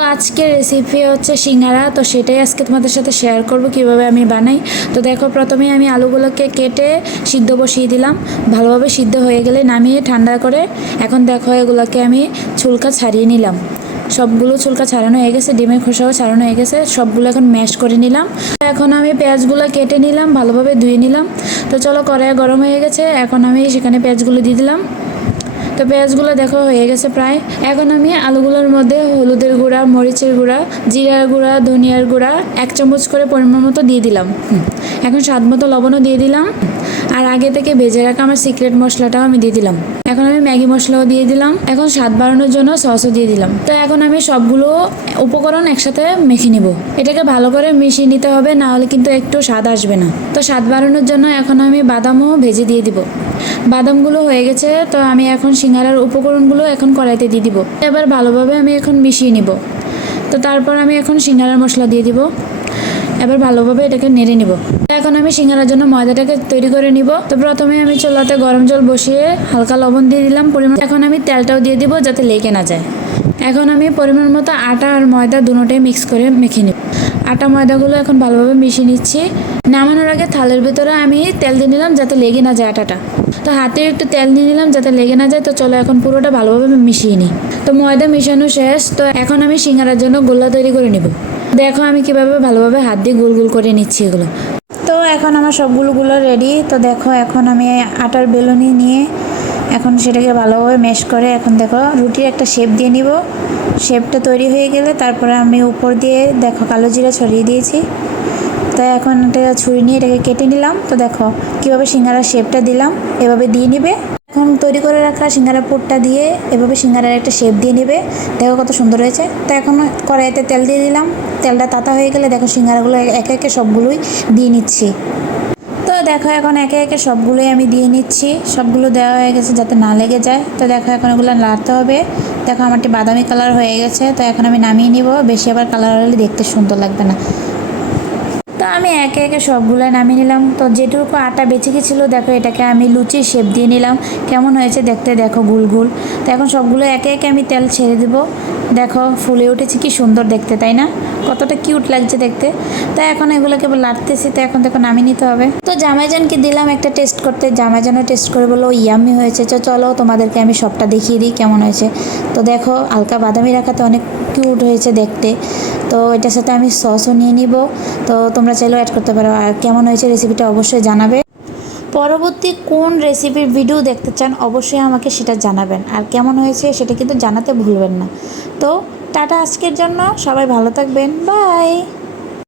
তো আজকের রেসিপি হচ্ছে সিঙ্গারা। তো সেটাই আজকে তোমাদের সাথে শেয়ার করব কিভাবে আমি বানাই। তো দেখো, প্রথমে আমি আলুগুলোকে কেটে সিদ্ধ বসিয়ে দিলাম। ভালোভাবে সিদ্ধ হয়ে গেলে নামিয়ে ঠান্ডা করে এখন দেখো এগুলোকে আমি ছুলকা ছাড়িয়ে নিলাম। সবগুলো ছুলকা ছাড়ানো হয়ে গেছে, ডিমের খোসাও ছাড়ানো হয়ে গেছে, সবগুলো এখন ম্যাশ করে নিলাম। এখন আমি পেঁয়াজগুলো কেটে নিলাম, ভালোভাবে ধুয়ে নিলাম। তো চলো, কড়াই গরম হয়ে গেছে, এখন আমি সেখানে পেঁয়াজগুলো দিয়ে দিলাম। তো পেঁয়াজগুলো দেখো হয়ে গেছে প্রায়। এখন আমি আলুগুলোর মধ্যে হলুদের গুঁড়া, মরিচের গুঁড়া, জিরার গুঁড়া, ধনিয়ার গুঁড়া 1 চামচ করে পরিমাণ মতো দিয়ে দিলাম। এখন স্বাদ মতো লবণও দিয়ে দিলাম। আর আগে থেকে ভেজে রাখা আমার সিক্রেট মশলাটাও আমি দিয়ে দিলাম। এখন আমি ম্যাগি মশলাও দিয়ে দিলাম। এখন স্বাদ বাড়ানোর জন্য সসও দিয়ে দিলাম। তো এখন আমি সবগুলো উপকরণ একসাথে মেখে নিব। এটাকে ভালো করে মিশিয়ে নিতে হবে, না হলে কিন্তু একটু স্বাদ আসবে না। তো স্বাদ বাড়ানোর জন্য এখন আমি বাদামও ভেজে দিয়ে দিব। বাদামগুলো হয়ে গেছে, তো আমি এখন সিঙ্গারার উপকরণগুলো এখন কড়াইতে দিয়ে দিব। এবার ভালোভাবে আমি এখন মিশিয়ে নিব। তো তারপর আমি এখন সিঙ্গারার মশলা দিয়ে দিব। এবার ভালোভাবে এটাকে নেড়ে নিব। এখন আমি সিঙ্গারার জন্য ময়দাটাকে তৈরি করে নিব। তো প্রথমে আমি চুলাতে গরম জল বসিয়ে হালকা লবণ দিয়ে দিলাম পরিমাণ। এখন আমি তেলটাও দিয়ে দিব যাতে লেগে না যায়। এখন আমি পরিমাণ মতো আটা আর ময়দা দুটোটাই মিক্স করে মেখে নিব। আটা ময়দাগুলো এখন ভালোভাবে মিশিয়ে নিচ্ছি। নামানোর আগে থালের ভেতরে আমি তেল দিয়ে নিলাম যাতে লেগে না যায় আটাটা। তো হাতে একটু তেল নিয়ে নিলাম যাতে লেগে না যায়। তো চলো এখন পুরোটা ভালোভাবে মিশিয়ে নিই। তো ময়দা মিশানো শেষ। তো এখন আমি সিঙ্গারার জন্য গোল্লা তৈরি করে নিব। দেখো আমি কিভাবে ভালোভাবে হাত দিয়ে গোল গোল করে নিচ্ছি এগুলো। তো এখন আমার সবগুলো রেডি। তো দেখো এখন আমি আটার বেলুনি নিয়ে এখন সেটাকে ভালোভাবে ম্যাশ করে এখন দেখো রুটির একটা শেপ দিয়ে নিব। শেপটা তৈরি হয়ে গেলে তারপরে আমি উপর দিয়ে দেখো কালো জিরা ছড়িয়ে দিয়েছি। তো এখন এটা ছুরি নিয়ে এটাকে কেটে নিলাম। তো দেখো কীভাবে সিঙ্গারার শেপটা দিলাম, এভাবে দিয়ে নিবে। এখন তৈরি করে রাখা সিঙ্গারা পুরটা দিয়ে এভাবে সিঙ্গারার একটা শেপ দিয়ে নেবে। দেখো কত সুন্দর হয়েছে। তো এখন কড়াইতে তেল দিয়ে দিলাম। তেলটা তাতা হয়ে গেলে দেখো সিঙ্গারাগুলো একে একে সবগুলোই দিয়ে নিচ্ছি। তো দেখো এখন একে একে সবগুলোই আমি দিয়ে নিচ্ছি। সবগুলো দেওয়া হয়ে গেছে যাতে না লেগে যায়। তো দেখো এখন এগুলো নাড়তে হবে। দেখো আমারটি বাদামি কালার হয়ে গেছে। তো এখন আমি নামিয়ে নিব, বেশি আবার কালার হলে দেখতে সুন্দর লাগবে না। তো আমি একে একে সবগুলো নামিয়ে নিলাম। তো যেটুকু আটা বেঁচে গেছিলো দেখো এটাকে আমি লুচির শেপ দিয়ে নিলাম। কেমন হয়েছে দেখতে দেখো, গুল গুল। তো এখন সবগুলো একে একে আমি তেল ছেড়ে দেব। দেখো ফুলে উঠেছে, কি সুন্দর দেখতে, তাই না? কতটা কিউট লাগছে দেখতে। তো এখন এগুলোকে লাড়তেছি। তো এখন দেখো নামিয়ে নিতে হবে। তো জামাইজানকে দিলাম একটা টেস্ট করতে। জামাইজানও টেস্ট করে বললো ইয়াম্মি হয়েছে। তো চলো তোমাদেরকে আমি সবটা দেখিয়ে দিই কেমন হয়েছে। তো দেখো হালকা বাদামি রাখাতে অনেক কিউট হয়েছে দেখতে। তো এটার সাথে আমি সসও নিয়ে নিব। তো তোমরা চাইলেও অ্যাড করতে পারো। আর কেমন হয়েছে রেসিপিটা অবশ্যই জানাবে। পরবর্তী কোন রেসিপির ভিডিও দেখতে চান অবশ্যই আমাকে সেটা জানাবেন। আর কেমন হয়েছে সেটা কিন্তু জানাতে ভুলবেন না। তো টাটা আজকের জন্য, সবাই ভালো থাকবেন, বাই।